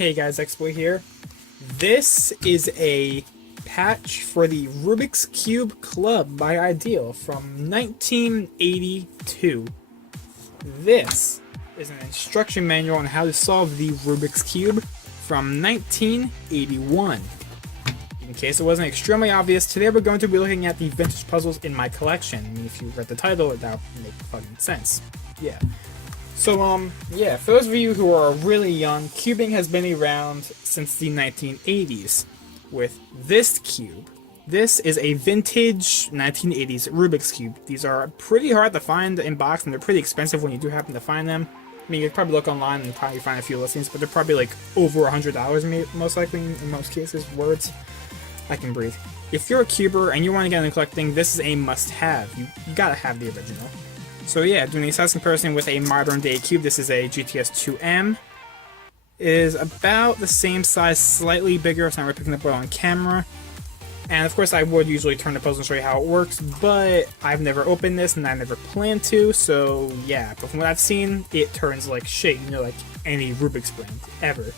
Hey guys, XBoy here. This is a patch for the Rubik's Cube Club by Ideal from 1982. This is an instruction manual on how to solve the Rubik's Cube from 1981. In case it wasn't extremely obvious, today we're going to be looking at the vintage puzzles in my collection. I mean, if you read the title, that would make fucking sense. Yeah. So, yeah, for those of you who are really young, cubing has been around since the 1980s with this cube. This is a vintage 1980s Rubik's Cube. These are pretty hard to find in box, and they're pretty expensive when you do happen to find them. I mean, you could probably look online and probably find a few listings, but they're probably like over $100 most likely in most cases. Words. I can breathe. If you're a cuber and you want to get into collecting, this is a must-have. You gotta have the original. So yeah, doing a size comparison with a modern day cube, this is a GTS-2M. It is about the same size, slightly bigger, it's not really picking up well on camera. And of course I would usually turn the puzzle and show you how it works, but I've never opened this and I never plan to, so yeah. But from what I've seen, it turns like shit, you know, like any Rubik's brand, ever.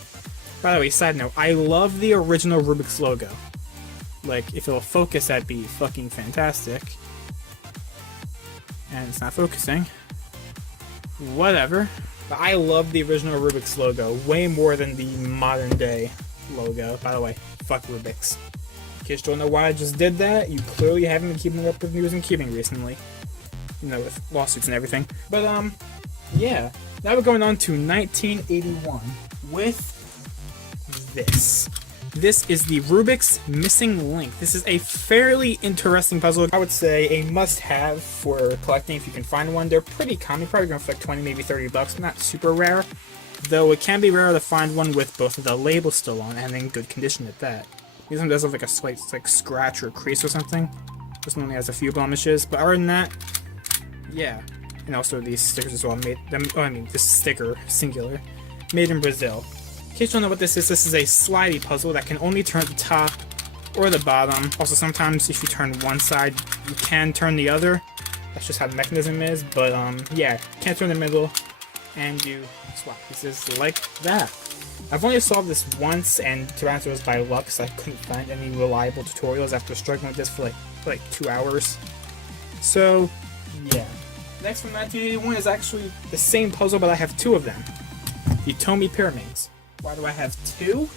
By the way, side note, I love the original Rubik's logo. Like, if it'll focus, that'd be fucking fantastic. And it's not focusing. Whatever. But I love the original Rubik's logo way more than the modern day logo. By the way, fuck Rubiks. In case you don't know why I just did that, you clearly haven't been keeping up with news and cubing recently. You know, with lawsuits and everything. But, yeah. Now we're going on to 1981 with this. This is the Rubik's Missing Link. This is a fairly interesting puzzle. I would say a must-have for collecting if you can find one. They're pretty common. You're probably going for like 20, maybe $30. Not super rare. Though it can be rare to find one with both of the labels still on and in good condition at that. This one does have like a slight like scratch or crease or something. This one only has a few blemishes. But other than that, yeah. And also these stickers as well. This sticker, singular, made in Brazil. In case you don't know what this is a slidey puzzle that can only turn the top or the bottom. Also, sometimes if you turn one side, you can turn the other. That's just how the mechanism is. But, yeah, can't turn the middle, and you swap pieces like that. I've only solved this once, and to be honest, it was by luck, so I couldn't find any reliable tutorials after struggling with this for like 2 hours. So, yeah. Next from 1981 is actually the same puzzle, but I have two of them. The Tomy Pyramids. Why do I have two?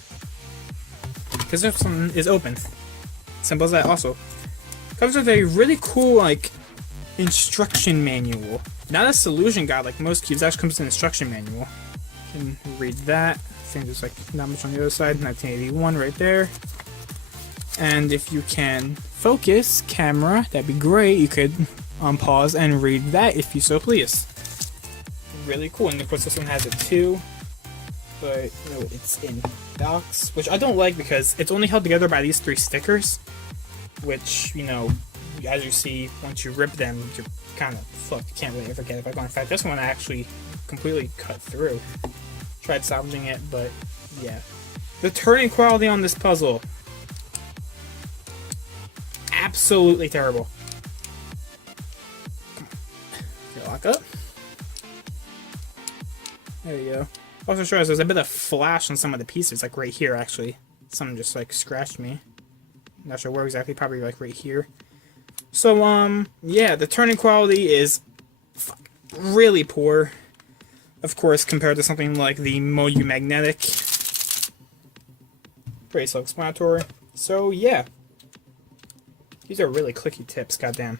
Because this one is open. Simple as that. Also comes with a really cool like instruction manual. Not a solution guide like most cubes. Actually comes with an instruction manual. You can read that. I think there's like not much on the other side. 1981 right there. And if you can focus camera, that'd be great. You could pause and read that if you so please. Really cool. And of course this one has it too. But you know, it's in box, which I don't like because it's only held together by these three stickers, which, you know, as you see, once you rip them, you're kind of fucked. You can't really ever get it back on. In fact, this one I actually completely cut through. Tried salvaging it, but yeah. The turning quality on this puzzle, absolutely terrible. Okay, lock up. There you go. Also shows there's a bit of flash on some of the pieces, like right here actually. Something just like scratched me. Not sure where exactly, probably like right here. So yeah, the turning quality is really poor. Of course, compared to something like the Moyu Magnetic. Pretty self-explanatory. So yeah. These are really clicky tips, goddamn.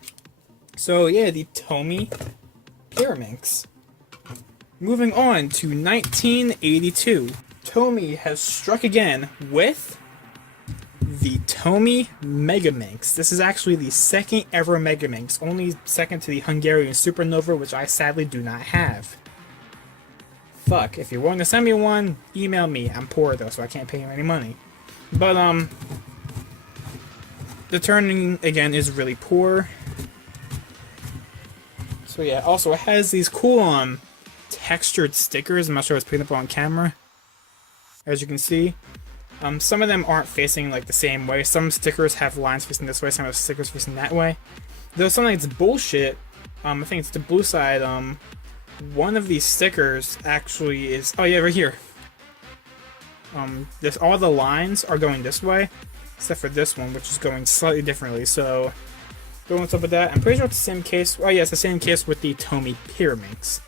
So yeah, the Tomy Pyramids. Moving on to 1982, Tomy has struck again with the Tomy Megaminx. This is actually the second ever Megaminx, only second to the Hungarian Supernova, which I sadly do not have. Fuck, if you're willing to send me one, email me. I'm poor though, so I can't pay you any money. But, the turning, again, is really poor. So yeah, also it has these cool, textured stickers. I'm not sure if it's picking up on camera. As you can see, some of them aren't facing like the same way. Some stickers have lines facing this way, some have stickers facing that way. Though something that's bullshit, I think it's the blue side. One of these stickers actually is, oh yeah, right here. all the lines are going this way, except for this one, which is going slightly differently. So, going what's up with that? I'm pretty sure it's the same case. Oh yeah, it's the same case with the Tomy Pyraminx.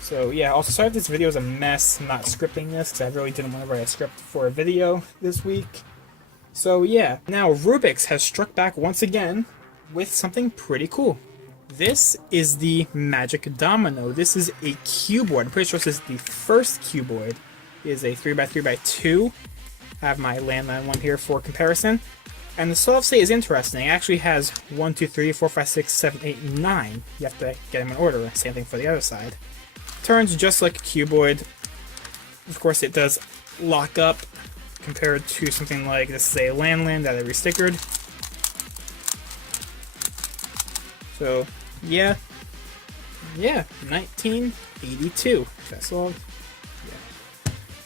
So yeah, also sorry if this video is a mess. I'm not scripting this because I really didn't want to write a script for a video this week. So yeah, now Rubiks has struck back once again with something pretty cool. This is the Magic Domino. This is a cuboid. I'm pretty sure this is the first cuboid. It is a 3x3x2. I have my landline one here for comparison. And the solve state is interesting. It actually has 1, 2, 3, 4, 5, 6, 7, 8, 9. You have to get them in order. Same thing for the other side. Turns just like a cuboid. Of course, it does lock up compared to something like this is a land that I restickered. So yeah, 1982. That's all. Yeah.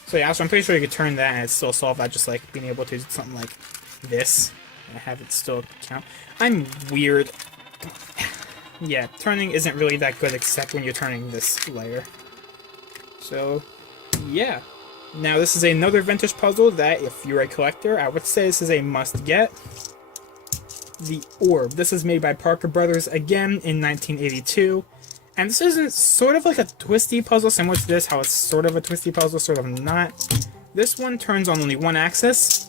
So yeah, so I'm pretty sure you could turn that and it's still solve that, just like being able to do something like this and have it still count. I'm weird. Yeah, turning isn't really that good except when you're turning this layer. So, yeah. Now this is another vintage puzzle that, if you're a collector, I would say this is a must-get. The Orb. This is made by Parker Brothers again in 1982. And this isn't sort of like a twisty puzzle, similar to this, how it's sort of a twisty puzzle, sort of not. This one turns on only one axis.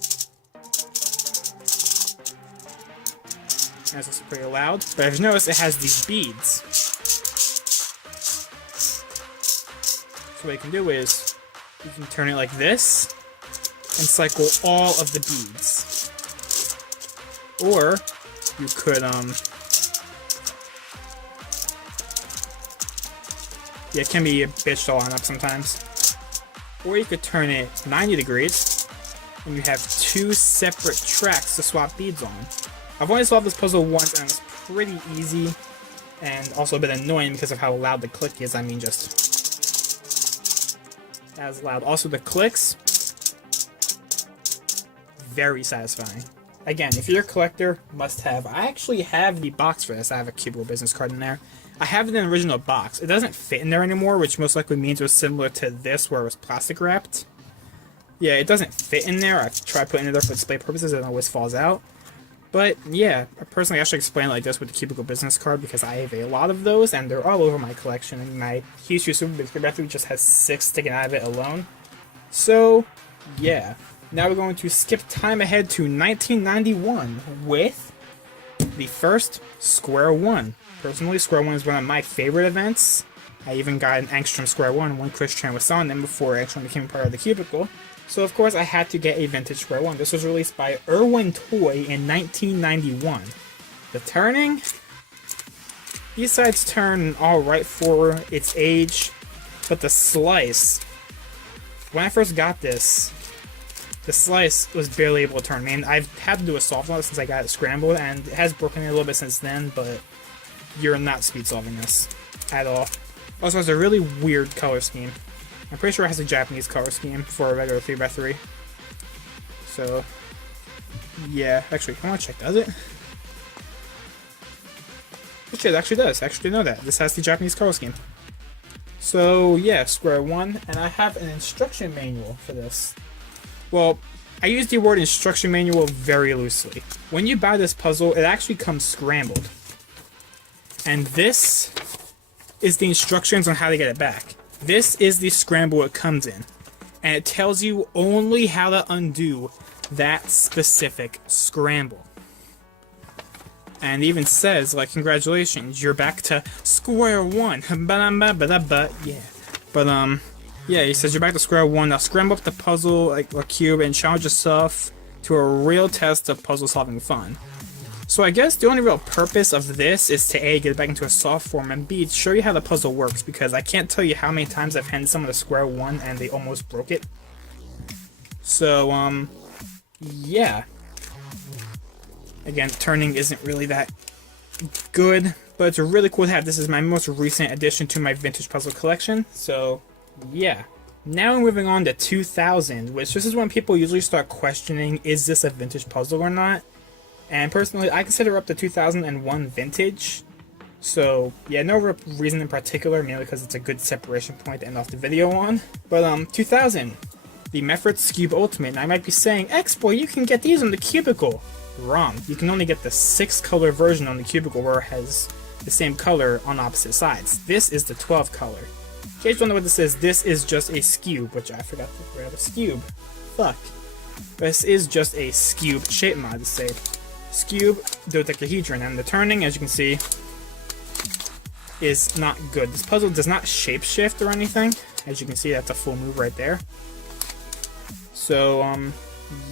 As it's pretty loud, but as you notice, it has these beads. So what you can do is, you can turn it like this, and cycle all of the beads. Or, you could, yeah, it can be a bitch to line up sometimes. Or you could turn it 90 degrees, and you have two separate tracks to swap beads on. I've only solved this puzzle once, and it's pretty easy, and also a bit annoying because of how loud the click is. I mean, just as loud. Also, the clicks, very satisfying. Again, if you're a collector, must have. I actually have the box for this. I have a Cubicle business card in there. I have it in the original box. It doesn't fit in there anymore, which most likely means it was similar to this, where it was plastic wrapped. Yeah, it doesn't fit in there. I've tried putting it there for display purposes, and it always falls out. But yeah, personally I should explain it like this with the Cubicle business card because I have a lot of those and they're all over my collection. And my Hyushu Super Big 3x3 just has 6 sticking out of it alone. So yeah, now we're going to skip time ahead to 1991 with the first Square One. Personally, Square One is one of my favorite events. I even got an Angstrom Square One when Chris Chan was on them before Angstrom became part of the Cubicle. So of course I had to get a vintage Square One. This was released by Irwin Toy in 1991. The turning? These sides turn alright for its age, but the slice, when I first got this, the slice was barely able to turn. I mean, I've had to do a soft lock since I got it scrambled, and it has broken a little bit since then, but you're not speed solving this at all. Also, it's a really weird color scheme. I'm pretty sure it has a Japanese color scheme for a regular 3x3. So, yeah. Actually, I want to check. Does it? Oh shit, it actually does. I actually didn't know that. This has the Japanese color scheme. So, yeah, Square One. And I have an instruction manual for this. Well, I use the word instruction manual very loosely. When you buy this puzzle, it actually comes scrambled. And this is the instructions on how to get it back. This is the scramble it comes in, and it tells you only how to undo that specific scramble. And it even says, like, congratulations, you're back to square one. Yeah. But, yeah, he says you're back to square one. Now scramble up the puzzle, like a cube, and challenge yourself to a real test of puzzle solving fun. So I guess the only real purpose of this is to A, get it back into a soft form, and B, show you how the puzzle works, because I can't tell you how many times I've handed someone a Square One and they almost broke it. So, yeah. Again, turning isn't really that good, but it's really cool to have. This is my most recent addition to my vintage puzzle collection, so, yeah. Now moving on to 2000, which this is when people usually start questioning, is this a vintage puzzle or not? And personally, I consider up to 2001 vintage. So, yeah, no reason in particular, mainly because it's a good separation point to end off the video on. But, 2000. the Mephits Cube Ultimate. Now I might be saying, XBoy, you can get these on the Cubicle. Wrong. You can only get the 6-color version on the Cubicle where it has the same color on opposite sides. This is the 12-color. In case you don't know what this is just a Scube, which I forgot to grab a Scube. Fuck. This is just a Scube shape mod to say. Scube dodecahedron, and the turning, as you can see, is not good. This puzzle does not shapeshift or anything. As you can see, that's a full move right there. So,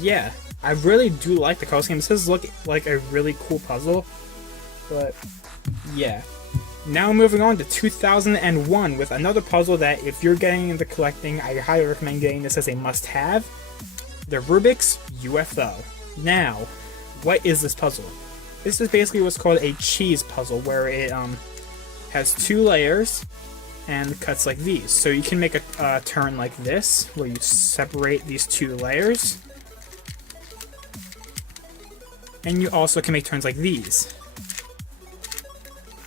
yeah. I really do like the color scheme. This does look like a really cool puzzle. But, yeah. Now moving on to 2001 with another puzzle that if you're getting into collecting, I highly recommend getting this as a must-have. The Rubiks UFO. Now, what is this puzzle? This is basically what's called a cheese puzzle, where it has 2 layers and cuts like these. So you can make a turn like this, where you separate these 2 layers. And you also can make turns like these.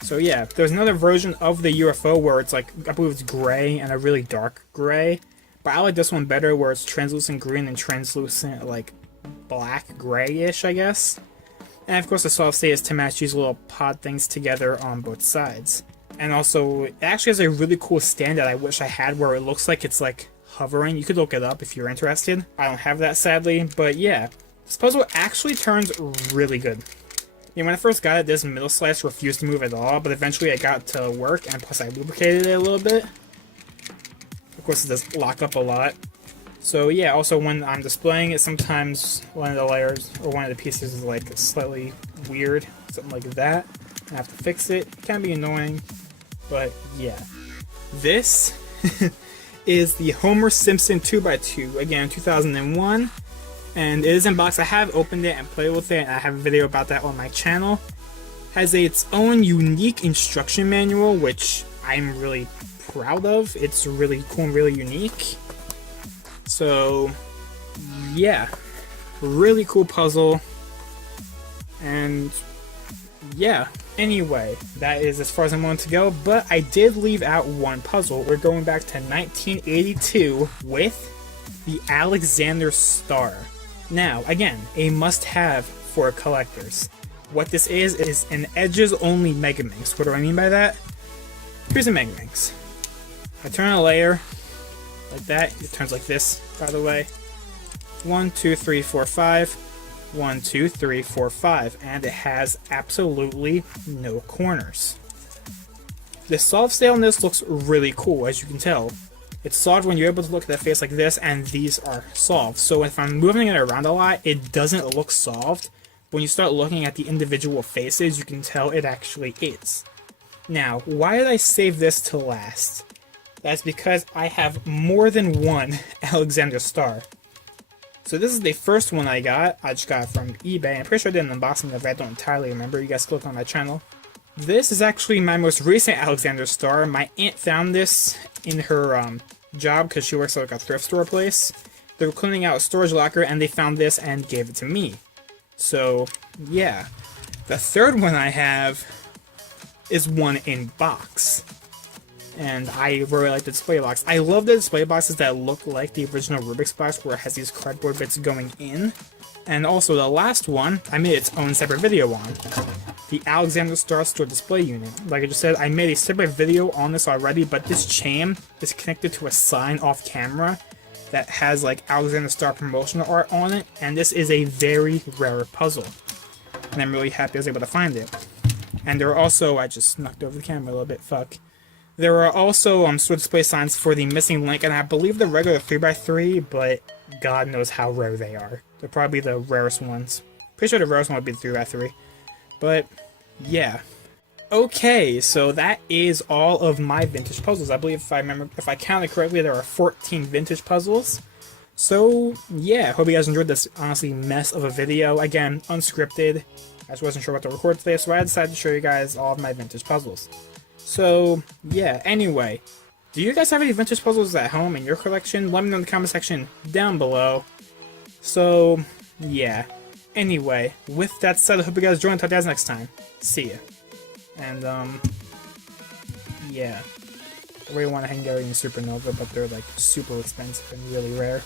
So yeah, there's another version of the UFO where it's like, I believe it's gray and a really dark gray. But I like this one better where it's translucent green and translucent like black grayish, I guess. And of course the soft state is to match these little pod things together on both sides. And also, it actually has a really cool stand that I wish I had where it looks like it's like hovering. You could look it up if you're interested. I don't have that sadly, but yeah. This puzzle actually turns really good. Yeah, when I first got it, this middle slice refused to move at all, but eventually I got it to work, and plus I lubricated it a little bit. Of course, it does lock up a lot. So yeah, also when I'm displaying it, sometimes one of the layers, or one of the pieces is like slightly weird, something like that. I have to fix it. It can be annoying, but yeah. This is the Homer Simpson 2x2, again, 2001. And it is in box. I have opened it and played with it, and I have a video about that on my channel. Has its own unique instruction manual, which I'm really proud of. It's really cool and really unique. So, yeah. Really cool puzzle. And, yeah. Anyway, that is as far as I'm going to go, but I did leave out one puzzle. We're going back to 1982 with the Alexander Star. Now, again, a must-have for collectors. What this is an edges-only Megaminx. What do I mean by that? Here's a Megaminx. I turn a layer like that. It turns like this, by the way. 1, 2, 3, 4, 5. 1, 2, 3, 4, 5. And it has absolutely no corners. The soft state on this looks really cool, as you can tell. It's solved when you're able to look at the face like this, and these are solved. So if I'm moving it around a lot, it doesn't look solved. When you start looking at the individual faces, you can tell it actually is. Now, why did I save this to last? That's because I have more than one Alexander Star. So this is the first one I got. I just got it from eBay. I'm pretty sure I did an unboxing of it. I don't entirely remember. You guys click on my channel. This is actually my most recent Alexander Star. My aunt found this in her job because she works at like a thrift store place. They were cleaning out a storage locker and they found this and gave it to me. So, yeah. The third one I have is one in box. And I really like the display box. I love the display boxes that look like the original Rubik's box where it has these cardboard bits going in. And also the last one, I made its own separate video on. The Alexander Star Store display unit. Like I just said, I made a separate video on this already, but this chain is connected to a sign off camera that has like Alexander Star promotional art on it, and this is a very rare puzzle. And I'm really happy I was able to find it. And there are also, I just knocked over the camera a little bit, fuck. There are also store display signs for the missing link, and I believe the regular 3x3, but God knows how rare they are. They're probably the rarest ones. Pretty sure the rarest one would be the 3x3. But, yeah. Okay, so that is all of my vintage puzzles. I believe if I counted correctly, there are 14 vintage puzzles. So, yeah, hope you guys enjoyed this honestly mess of a video. Again, unscripted. I just wasn't sure what to record today, so I decided to show you guys all of my vintage puzzles. So, yeah, anyway, do you guys have any vintage puzzles at home in your collection? Let me know in the comment section down below. So, yeah. Anyway, with that said, I hope you guys join. Talk to you guys next time. See ya. And, yeah. I really want to hang out in Supernova, but they're, like, super expensive and really rare.